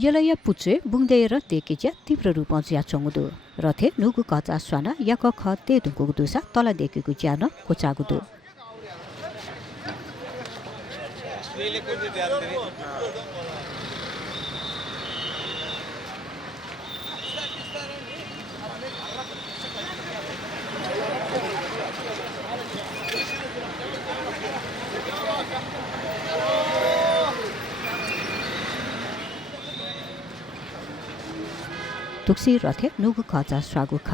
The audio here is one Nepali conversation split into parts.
यलया पुचे बुंगदेर देकेज्या तीव्र रूपमा ज्या चंगुदु रथे नुगु कचा स्वाना याक ख ते दुगु दुसा तला देकेगु ज्यान कोचागुदु तुक्सी रथे नुगु खचा स्वागु ख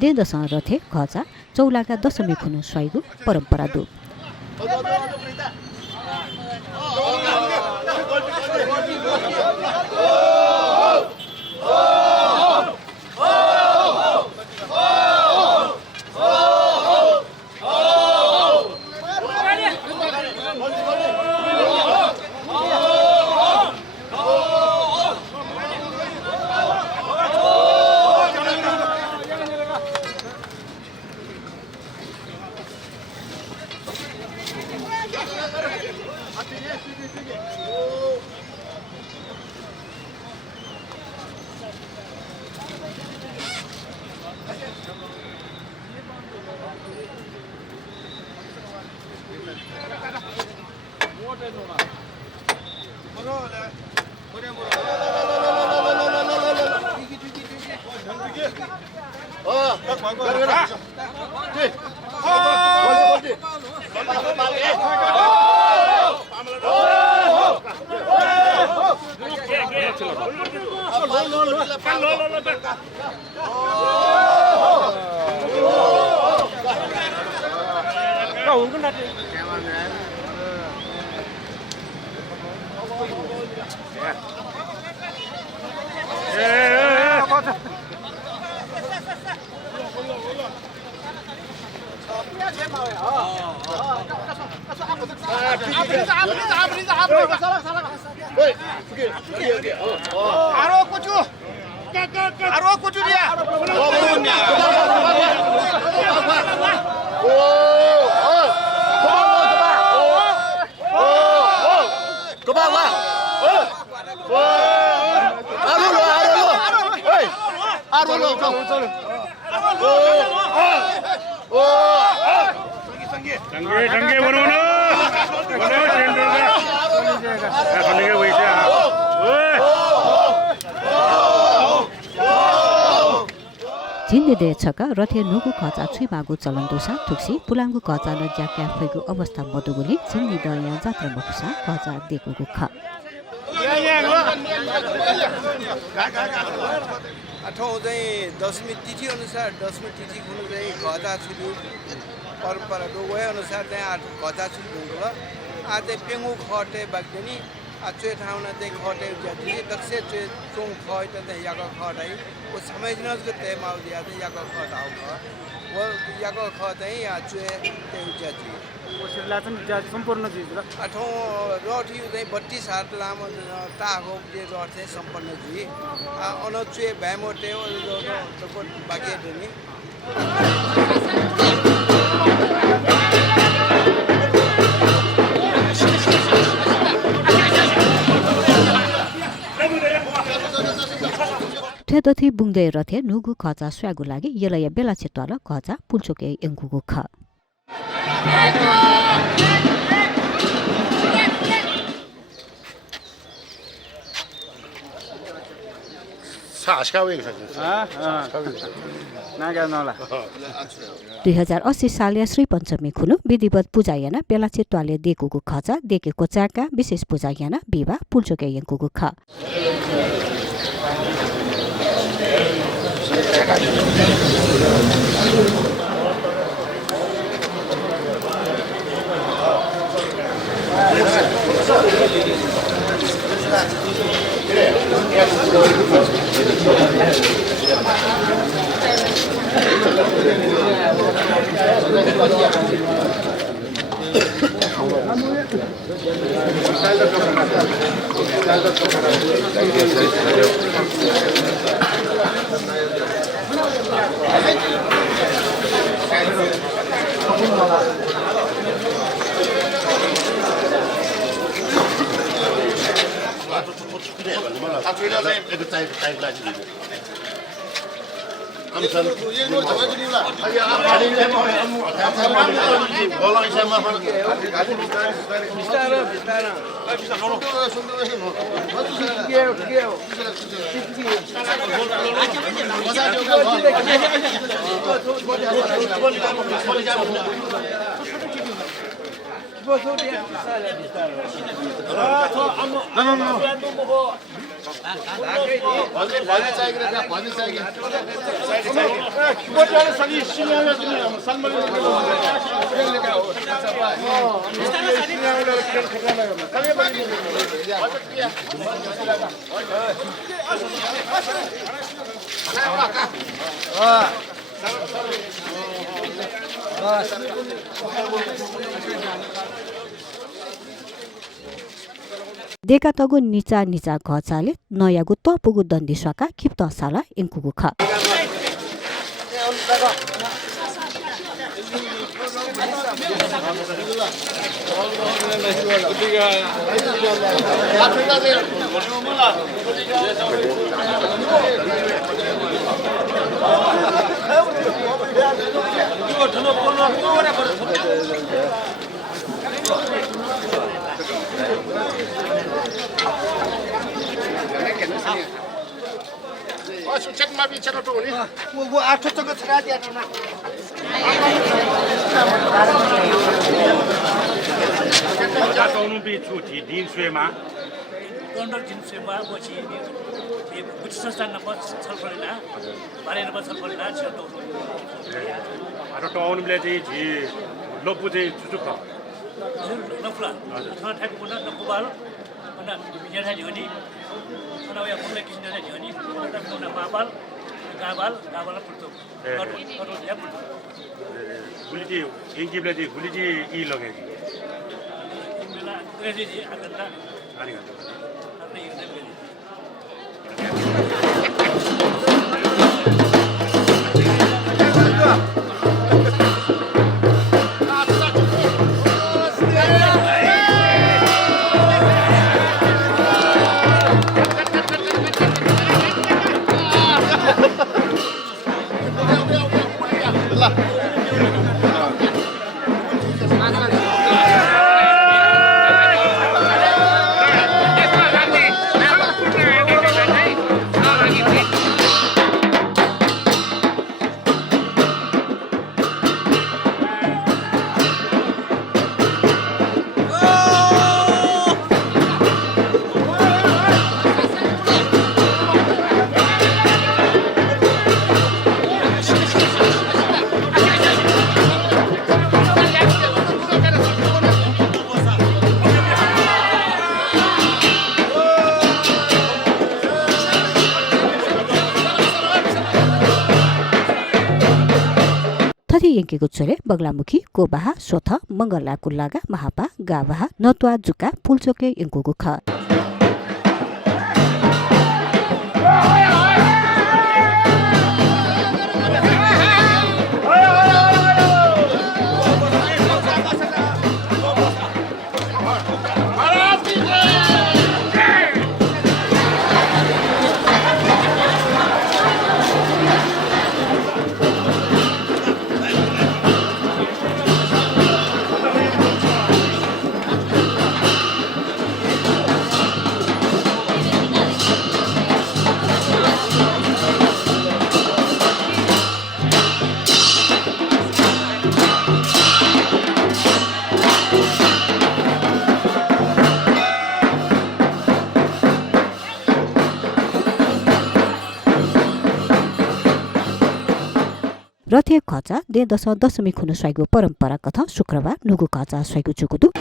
देदस रथे खचा चौलाका दशमी खुनु स्वाइगु परम्परा दु जिन्दे दे छका रथे नुगु खचा छुइ मागु चलन दोसा थुक्सी पुलांगु खचा न ज्या क्याफेगु अवस्था मदुगुली जिन्दे दया जात्रा मकुसा खचा देकुगु ख अठौँ चाहिँ दशमी तिथि अनुसार दशमी तिथि कुनै चाहिँ खचा छुलु परम्परा गए अनुसार चाहिँ खचा छुलु हुँदो आज पेंगु खटे बाग्देनी आचे ठाउँ चाहिँ खटे ज्याति दक्से चोङ खट चाहिँ याक खटाइ ओ समझनस को ते माउ दिया चाहिँ याक खटाउ ख वो याक ख चाहिँ आचे ते ज्याति वो शिरला चाहिँ सम्पूर्ण चीज र अठौँ रठी चाहिँ 32 हात लामो टाको जे रठ चाहिँ सम्पन्न जी अनचुए भ्यामोटे तको बाकी दिने थेदथि बुंगदे रथे नुगु खचा स्वागु लागि यलया बेला छेतवाल खचा पुल्चोके यंगुगु ख नागानला 2080 सालया श्री पञ्चमी खुनु विधिवत पूजा याना बेला छेतवाले देकुगु खचा देकेको चाका विशेष पूजा याना विवाह पुल्चोके यंगुगु ख देका तगु निचा निचा घचाले नयागु तपुगु दन्दी सका खिप्त साला इंकुगु ख थथि यङ्केको चोले बगलामुखी कोबाहा सोथ मंगला कुल्लागा महापा गावाहा नतुवा जुका पुलचोके यङ्कुगु ख रथे खचा दे दशमी खुनु स्वाइगु परम्परा कथा शुक्रबार नुगु खचा स्वाइगु चुकुदु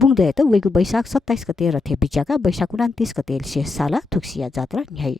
बुङदै त वेगु बैशाख 27 गते रथे बिचाका बैशाख 29 गते शेष साला थुक्सिया जात्रा न्याय